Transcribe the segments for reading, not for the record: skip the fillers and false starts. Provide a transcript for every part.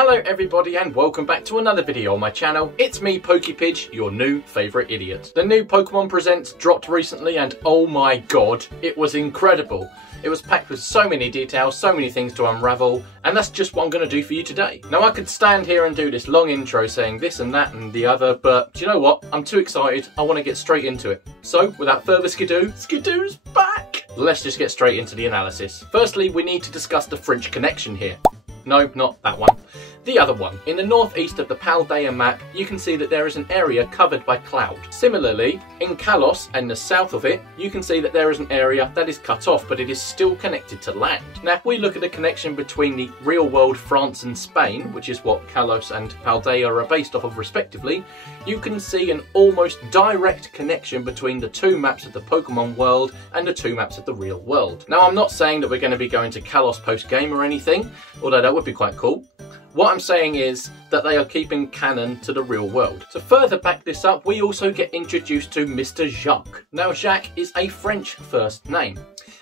Hello everybody and welcome back to another video on my channel. It's me, PokePidge, your new favourite idiot. The new Pokemon Presents dropped recently and oh my god, it was incredible. It was packed with so many details, so many things to unravel, and that's just what I'm going to do for you today. Now I could stand here and do this long intro saying this and that and the other, but do you know what? I'm too excited, I want to get straight into it. So without further skidoo's back! Let's just get straight into the analysis. Firstly, we need to discuss the French connection here. No, not that one. The other one. In the northeast of the Paldea map, you can see that there is an area covered by cloud. Similarly, in Kalos and the south of it, you can see that there is an area that is cut off, but it is still connected to land. Now, if we look at the connection between the real world France and Spain, which is what Kalos and Paldea are based off of respectively, you can see an almost direct connection between the two maps of the Pokemon world and the two maps of the real world. Now, I'm not saying that we're going to be going to Kalos post-game or anything, although that would be quite cool. What I'm saying is that they are keeping canon to the real world. To further back this up, we also get introduced to Mr. Jacques. Now, Jacques is a French first name.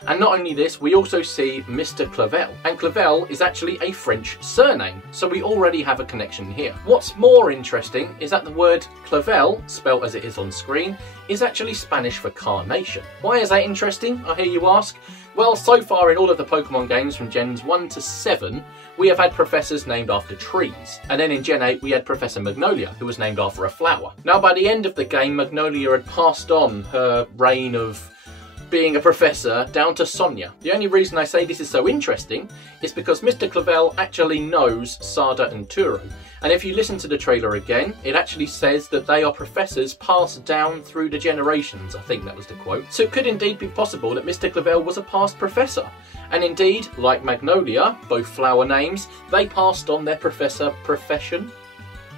And not only this, we also see Mr. Clavel. And Clavel is actually a French surname, so we already have a connection here. What's more interesting is that the word Clavel, spelt as it is on screen, is actually Spanish for carnation. Why is that interesting, I hear you ask? Well, so far in all of the Pokemon games from Gens 1 to 7, we have had professors named after trees. And then in Gen 8, we had Professor Magnolia, who was named after a flower. Now, by the end of the game, Magnolia had passed on her reign of being a professor down to Sonia. The only reason I say this is so interesting is because Mr. Clavel actually knows Sada and Turo. And if you listen to the trailer again, it actually says that they are professors passed down through the generations. I think that was the quote. So it could indeed be possible that Mr. Clavel was a past professor. And indeed, like Magnolia, both flower names, they passed on their professor profession.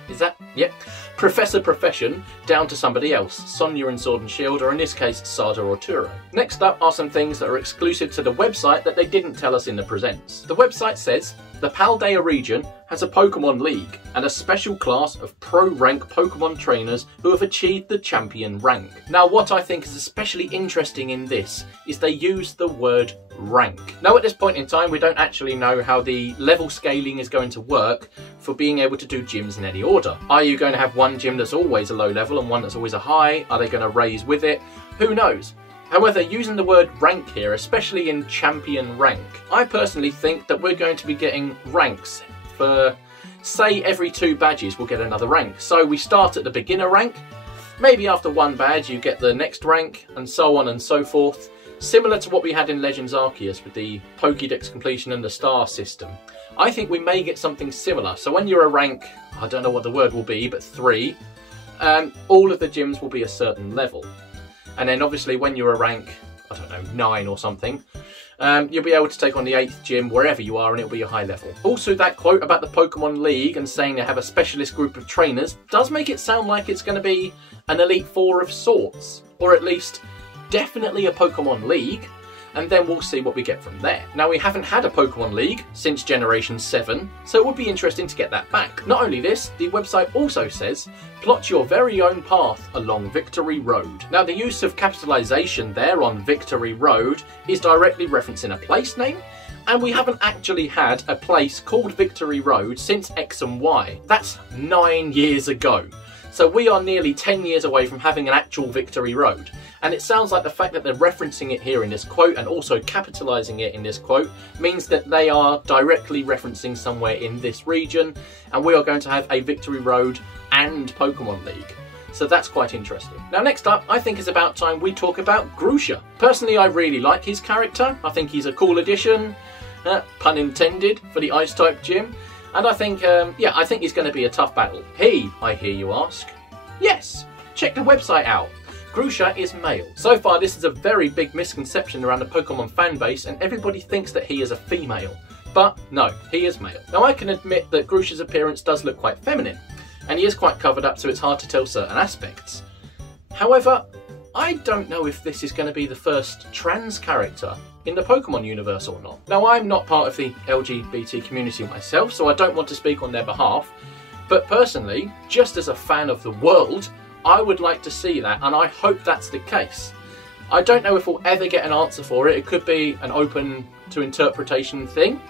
Is that? Yep. Professor profession down to somebody else, Sonia and Sword and Shield, or in this case, Sada or Turo. Next up are some things that are exclusive to the website that they didn't tell us in the presents. The website says, the Paldea region has a Pokemon League and a special class of pro-rank Pokemon trainers who have achieved the champion rank. Now, what I think is especially interesting in this is they use the word rank. Now, at this point in time, we don't actually know how the level scaling is going to work for being able to do gyms in any order. Are you going to have one gym that's always a low level and one that's always a high? Are they going to raise with it? Who knows? However, using the word rank here, especially in champion rank, I personally think that we're going to be getting ranks for, say, every 2 badges we'll get another rank. So we start at the beginner rank, maybe after 1 badge you get the next rank, and so on and so forth. Similar to what we had in Legends Arceus with the Pokédex completion and the star system. I think we may get something similar. So when you're a rank, I don't know what the word will be, but 3, all of the gyms will be a certain level. And then obviously when you're a rank, I don't know, 9 or something, you'll be able to take on the 8th gym wherever you are and it'll be a high level. Also, that quote about the Pokemon League and saying they have a specialist group of trainers does make it sound like it's going to be an Elite Four of sorts. Or at least definitely a Pokemon League. And then we'll see what we get from there. Now, we haven't had a Pokemon League since Generation 7, so it would be interesting to get that back. Not only this, the website also says, plot your very own path along Victory Road. Now, the use of capitalization there on Victory Road is directly referencing a place name, and we haven't actually had a place called Victory Road since X and Y. That's 9 years ago. So we are nearly 10 years away from having an actual Victory Road. And it sounds like the fact that they're referencing it here in this quote and also capitalising it in this quote means that they are directly referencing somewhere in this region, and we are going to have a Victory Road and Pokemon League. So that's quite interesting. Now, next up, I think it's about time we talk about Grusha. Personally, I really like his character. I think he's a cool addition, pun intended, for the Ice-type gym. And I think, yeah, I think he's going to be a tough battle. He, I hear you ask? Yes, check the website out. Grusha is male. So far, this is a very big misconception around the Pokemon fanbase, and everybody thinks that he is a female. But no, he is male. Now, I can admit that Grusha's appearance does look quite feminine, and he is quite covered up, so it's hard to tell certain aspects. However, I don't know if this is going to be the first trans character in the Pokemon universe or not. Now, I'm not part of the LGBT community myself, so I don't want to speak on their behalf, but personally, just as a fan of the world, I would like to see that, and I hope that's the case. I don't know if we'll ever get an answer for it. It could be an open to interpretation thing,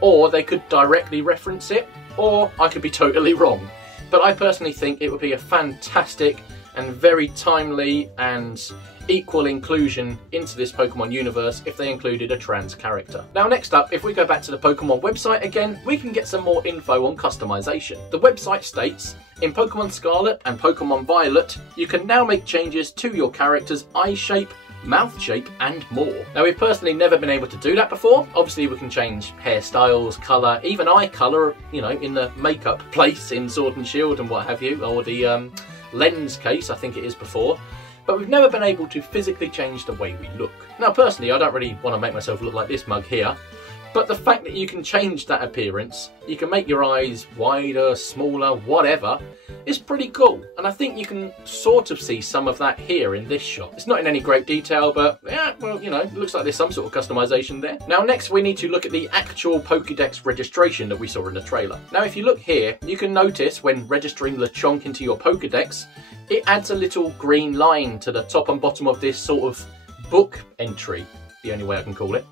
or they could directly reference it, or I could be totally wrong. But I personally think it would be a fantastic and very timely and equal inclusion into this Pokemon universe if they included a trans character. Now next up, if we go back to the Pokemon website again, we can get some more info on customization. The website states, in Pokemon Scarlet and Pokemon Violet, you can now make changes to your character's eye shape, mouth shape and more. Now we've personally never been able to do that before. Obviously we can change hairstyles, colour, even eye colour, you know, in the makeup place in Sword and Shield and what have you, or the lens case I think it is before. But we've never been able to physically change the way we look. Now personally I don't really want to make myself look like this mug here, but the fact that you can change that appearance, you can make your eyes wider, smaller, whatever, is pretty cool. And I think you can sort of see some of that here in this shot. It's not in any great detail, but yeah, well, you know, it looks like there's some sort of customization there. Now next we need to look at the actual Pokédex registration that we saw in the trailer. Now if you look here, you can notice when registering Lechonk into your Pokédex, it adds a little green line to the top and bottom of this sort of book entry, the only way I can call it,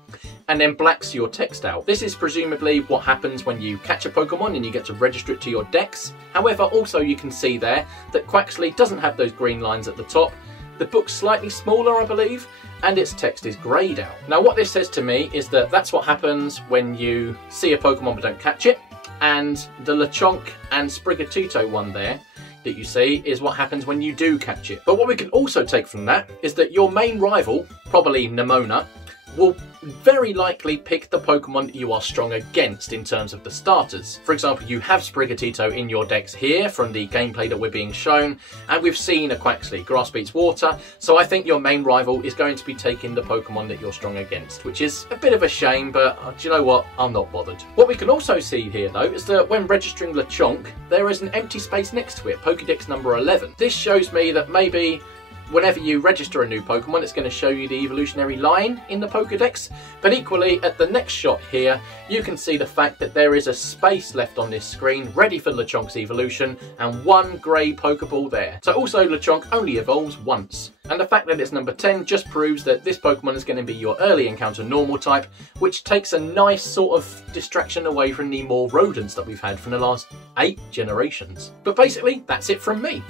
and then blacks your text out. This is presumably what happens when you catch a Pokemon and you get to register it to your Dex. However, also you can see there that Quaxly doesn't have those green lines at the top. The book's slightly smaller, I believe, and its text is greyed out. Now what this says to me is that that's what happens when you see a Pokemon but don't catch it, and the Lechonk and Sprigatito one there that you see is what happens when you do catch it. But what we can also take from that is that your main rival, probably Nemona, will very likely pick the Pokemon that you are strong against in terms of the starters. For example, you have Sprigatito in your Dex here from the gameplay that we're being shown, and we've seen a Quaxly, Grass beats Water, so I think your main rival is going to be taking the Pokemon that you're strong against, which is a bit of a shame, but do you know what? I'm not bothered. What we can also see here though is that when registering Lechonk, there is an empty space next to it, Pokédex number 11. This shows me that maybe whenever you register a new Pokemon, it's going to show you the evolutionary line in the Pokédex, but equally at the next shot here, you can see the fact that there is a space left on this screen ready for Lechonk's evolution and one grey Pokeball there. So also Lechonk only evolves once. And the fact that it's number 10 just proves that this Pokemon is going to be your early encounter normal type, which takes a nice sort of distraction away from the more rodents that we've had from the last 8 generations. But basically, that's it from me.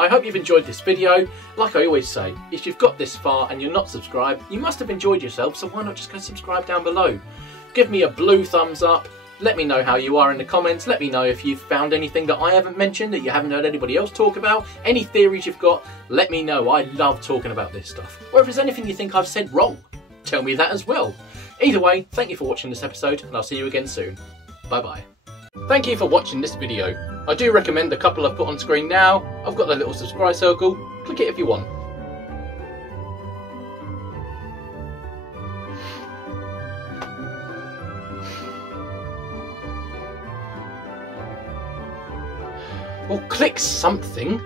I hope you've enjoyed this video. Like I always say, if you've got this far and you're not subscribed, you must have enjoyed yourself, so why not just go subscribe down below? Give me a blue thumbs up, let me know how you are in the comments, let me know if you've found anything that I haven't mentioned that you haven't heard anybody else talk about, any theories you've got, let me know. I love talking about this stuff. Or if there's anything you think I've said wrong, tell me that as well. Either way, thank you for watching this episode, and I'll see you again soon. Bye bye. Thank you for watching this video. I do recommend the couple I've put on screen now. I've got the little subscribe circle. Click it if you want. Well, click something.